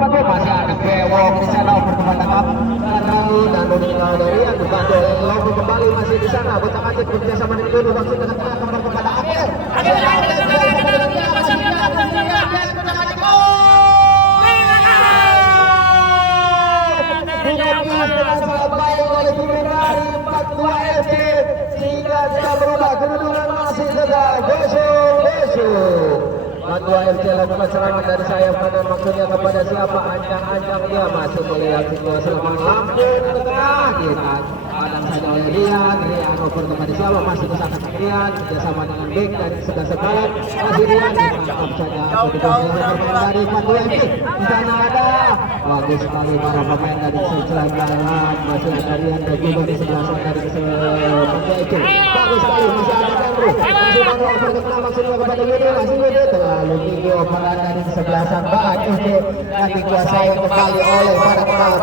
Pago masih ada bewok di sana over kepada Karau dan Nuningau dari yang dibantu oleh Lobo kembali masih di sana. Bocah Aceh bekerja sama dengan Dodo langsung dengan tengah kembali kepada Aceh. Sehingga tidak berubah kedudukan masih tetap gosong. Madua FC lakukan serangan dari sayap kanan maksudnya kepada siapa? Ancang-ancang dia masih melihat situasi lemah lampu ke tengah kita kadang saja oleh Rian over kepada siapa? Masih ke sana Rian bersama dengan Bek dari sebelah sebelah masih Rian ditangkap saja pemain dari Madua FC. Di sana ada bagus sekali para pemain dari sebelah dalam masih ada Rian dan juga di sebelah sana dari Madua FC. Bagus sekali masih ada Andrew masih Manu over ke tengah maksudnya kepada Yudi masih Yudi lalu tinggi operan dari sebelah sang Baat FC yang dikuasai kembali oleh para kepala